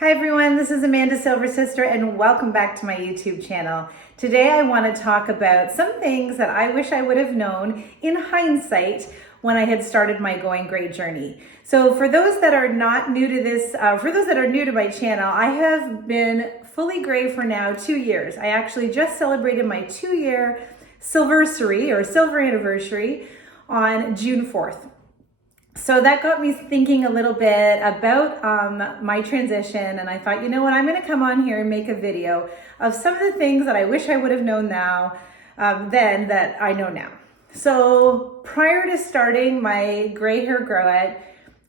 Hi everyone, this is Amanda Silversister and welcome back to my YouTube channel. Today I want to talk about some things that I wish I would have known in hindsight when I had started my Going Gray journey. So for those that are not new to this, for those that are new to my channel, I have been fully gray for now 2 years. I actually just celebrated my 2-year Silversity or silver anniversary on June 4th. So that got me thinking a little bit about my transition, and I thought, you know what, I'm going to come on here and make a video of some of the things that I wish I would have known then that I know now. So prior to starting my gray hair grow out,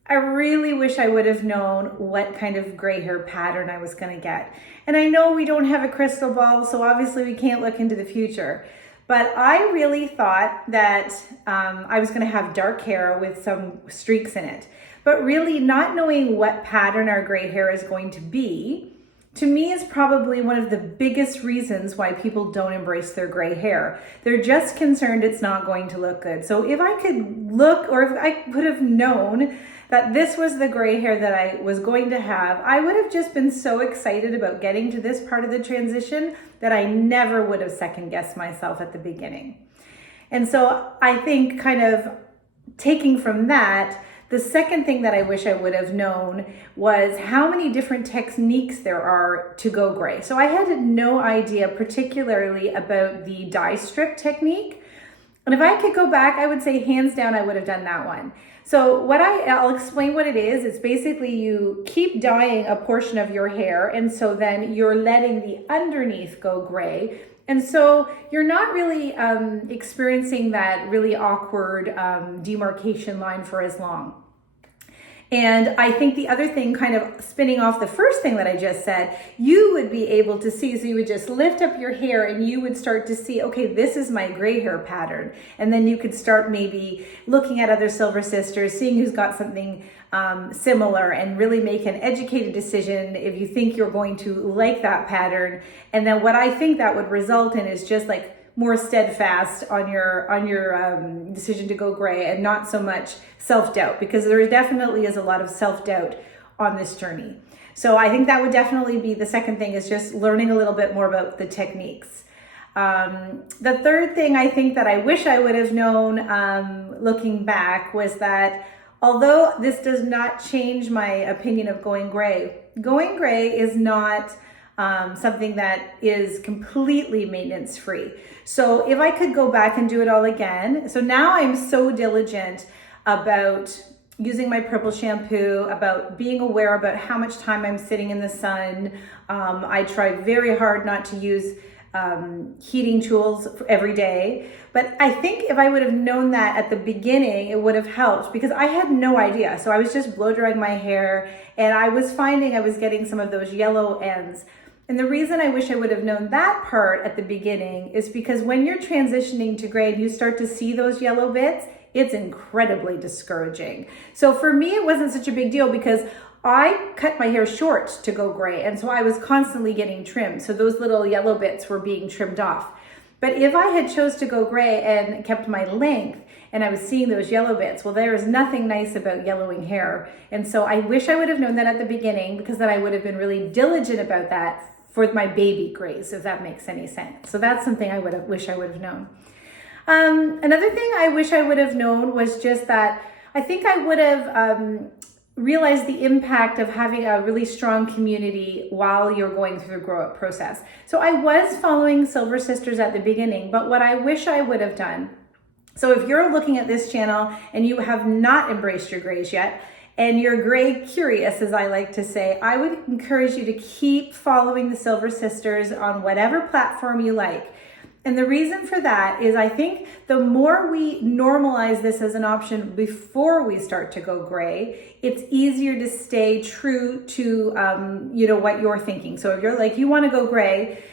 I really wish I would have known what kind of gray hair pattern I was going to get. And I know we don't have a crystal ball, so obviously we can't look into the future. But I really thought that I was going to have dark hair with some streaks in it. But really not knowing what pattern our gray hair is going to be, to me, is probably one of the biggest reasons why people don't embrace their gray hair. They're just concerned it's not going to look good. So if I could look, or if I could have known that this was the gray hair that I was going to have, I would have just been so excited about getting to this part of the transition that I never would have second guessed myself at the beginning. And so I think kind of taking from that, the second thing that I wish I would have known was how many different techniques there are to go gray. So I had no idea particularly about the dye strip technique. And if I could go back, I would say hands down, I would have done that one. So I'll explain what it is. It's basically you keep dyeing a portion of your hair, and so then you're letting the underneath go gray. And so you're not really experiencing that really awkward demarcation line for as long. And I think the other thing, kind of spinning off the first thing that I just said, you would be able to see, so you would just lift up your hair and you would start to see, okay, this is my gray hair pattern. And then you could start maybe looking at other Silver Sisters, seeing who's got something similar, and really make an educated decision if you think you're going to like that pattern. And then what I think that would result in is just like more steadfast on your decision to go gray, and not so much self-doubt, because there definitely is a lot of self-doubt on this journey. So I think that would definitely be the second thing, is just learning a little bit more about the techniques. The third thing I think that I wish I would have known looking back was that although this does not change my opinion of going gray is not something that is completely maintenance free. So if I could go back and do it all again, so now I'm so diligent about using my purple shampoo, about being aware about how much time I'm sitting in the sun. I try very hard not to use heating tools every day. But I think if I would have known that at the beginning, it would have helped, because I had no idea. So I was just blow drying my hair, and I was finding I was getting some of those yellow ends. And the reason I wish I would have known that part at the beginning is because when you're transitioning to gray and you start to see those yellow bits, it's incredibly discouraging. So for me, it wasn't such a big deal because I cut my hair short to go gray. And so I was constantly getting trimmed. So those little yellow bits were being trimmed off. But if I had chose to go gray and kept my length, and I was seeing those yellow bits, well, there is nothing nice about yellowing hair. And so I wish I would have known that at the beginning, because then I would have been really diligent about that for my baby grays, if that makes any sense. So that's something I wish I would have known. Another thing I wish I would have known was just that I think I would have realized the impact of having a really strong community while you're going through the grow up process. So I was following Silver Sisters at the beginning, but what I wish I would have done, so if you're looking at this channel and you have not embraced your grays yet, and you're gray curious, as I like to say, I would encourage you to keep following the Silver Sisters on whatever platform you like. And the reason for that is I think the more we normalize this as an option before we start to go gray, it's easier to stay true to what you're thinking. So if you're like, you want to go gray,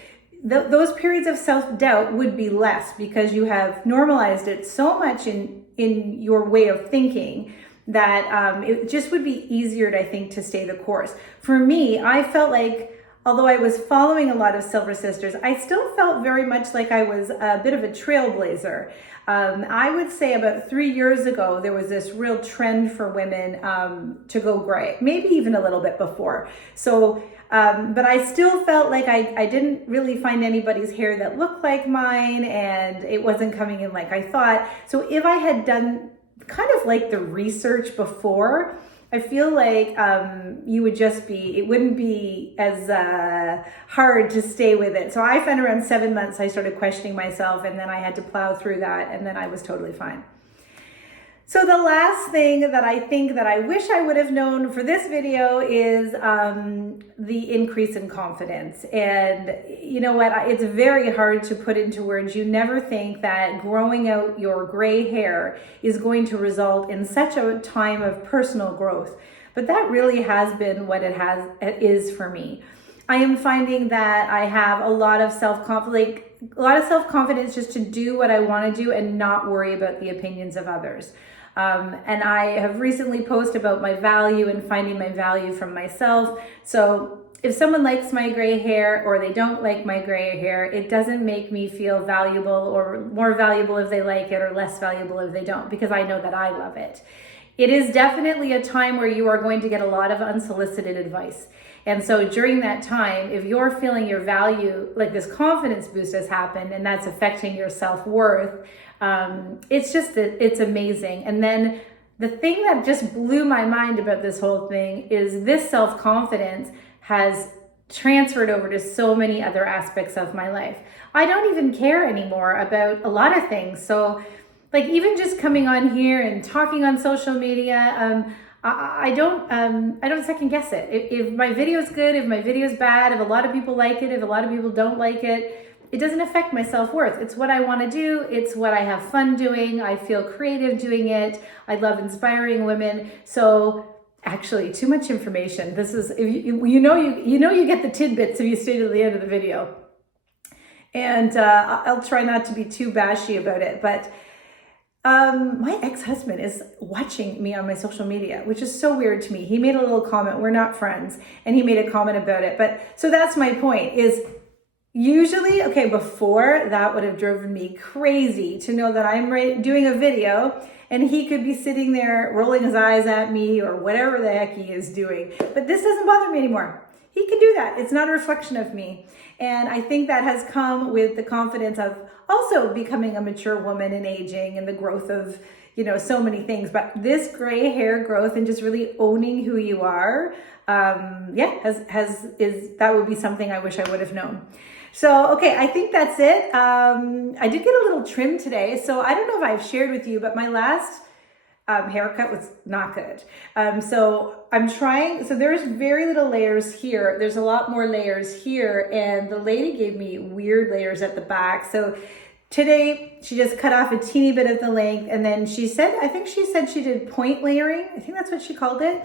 those periods of self-doubt would be less, because you have normalized it so much in your way of thinking that it just would be easier, I think, to stay the course. For me, I felt like although I was following a lot of Silversisters, I still felt very much like I was a bit of a trailblazer. I would say about 3 years ago, there was this real trend for women to go gray, maybe even a little bit before. So, but I still felt like I didn't really find anybody's hair that looked like mine, and it wasn't coming in like I thought. So if I had done kind of like the research before, I feel like you would just be, it wouldn't be as hard to stay with it. So I found around 7 months, I started questioning myself, and then I had to plow through that, and then I was totally fine. So the last thing that I think that I wish I would have known for this video is the increase in confidence. And you know what, it's very hard to put into words. You never think that growing out your gray hair is going to result in such a time of personal growth. But that really has been what it is for me. I am finding that I have a lot of self-confidence just to do what I want to do and not worry about the opinions of others. And I have recently posted about my value and finding my value from myself. So if someone likes my gray hair or they don't like my gray hair, it doesn't make me feel valuable or more valuable if they like it or less valuable if they don't, because I know that I love it. It is definitely a time where you are going to get a lot of unsolicited advice. And so during that time, if you're feeling your value, like this confidence boost has happened and that's affecting your self-worth, it's amazing. And then the thing that just blew my mind about this whole thing is this self-confidence has transferred over to so many other aspects of my life. I don't even care anymore about a lot of things. So like even just coming on here and talking on social media, I don't second guess it. If my video is good, if my video is bad, if a lot of people like it, if a lot of people don't like it, it doesn't affect my self-worth. It's what I want to do. It's what I have fun doing. I feel creative doing it. I love inspiring women. So actually, too much information. This is, you get the tidbits if you stay to the end of the video. And I'll try not to be too bashy about it, but my ex-husband is watching me on my social media, which is so weird to me. He made a little comment. We're not friends. And he made a comment about it. But so that's my point is usually, okay, before that would have driven me crazy to know that I'm doing a video and he could be sitting there rolling his eyes at me or whatever the heck he is doing. But this doesn't bother me anymore. He can do that. It's not a reflection of me. And I think that has come with the confidence of also becoming a mature woman and aging and the growth of, so many things. But this gray hair growth and just really owning who you are, that would be something I wish I would have known. So, okay, I think that's it. I did get a little trim today. So I don't know if I've shared with you, but my last haircut was not good. So I'm trying, so there's very little layers here. There's a lot more layers here. And the lady gave me weird layers at the back. So today she just cut off a teeny bit of the length. And then she said she did point layering. I think that's what she called it.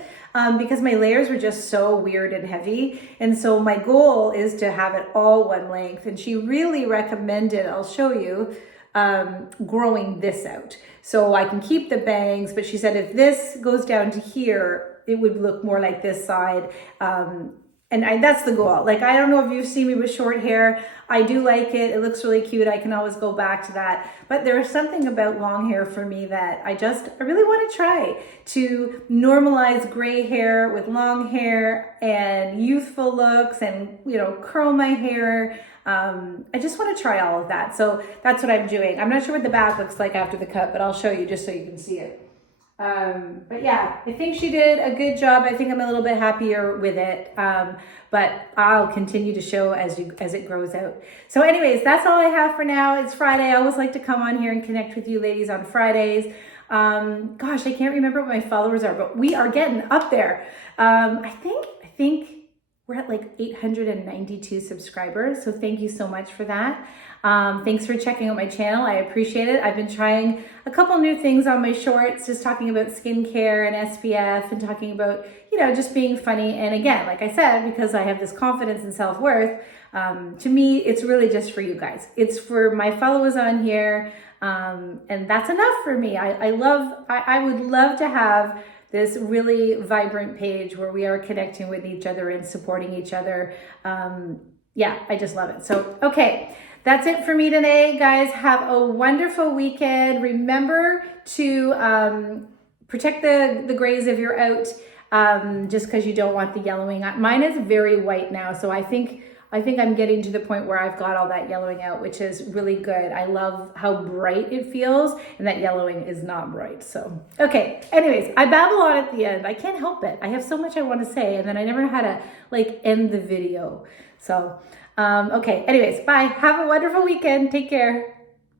Because my layers were just so weird and heavy. And so my goal is to have it all one length. And she really recommended, I'll show you, growing this out. So I can keep the bangs, but she said if this goes down to here, it would look more like this side. And that's the goal. Like, I don't know if you've seen me with short hair. I do like it. It looks really cute. I can always go back to that. But there's something about long hair for me that I really want to try to normalize gray hair with long hair and youthful looks and, curl my hair. I just want to try all of that. So that's what I'm doing. I'm not sure what the back looks like after the cut, but I'll show you just so you can see it. But yeah, I think she did a good job. I think I'm a little bit happier with it. But I'll continue to show as it grows out. So anyways, that's all I have for now. It's Friday. I always like to come on here and connect with you ladies on Fridays. Gosh, I can't remember what my followers are, but we are getting up there. I think we're at like 892 subscribers. So thank you so much for that. Thanks for checking out my channel. I appreciate it. I've been trying a couple new things on my shorts, just talking about skincare and SPF and talking about, just being funny. And again, like I said, because I have this confidence and self-worth, to me, it's really just for you guys. It's for my followers on here. And that's enough for me. I would love to have this really vibrant page where we are connecting with each other and supporting each other. Yeah, I just love it. So, okay, that's it for me today, guys. Have a wonderful weekend. Remember to protect the grays if you're out, just because you don't want the yellowing. Mine is very white now, so I think I'm getting to the point where I've got all that yellowing out, which is really good. I love how bright it feels, and that yellowing is not bright. So, okay. Anyways, I babble on at the end. I can't help it. I have so much I want to say, and then I never know how to like end the video. So, okay. Anyways, bye. Have a wonderful weekend. Take care.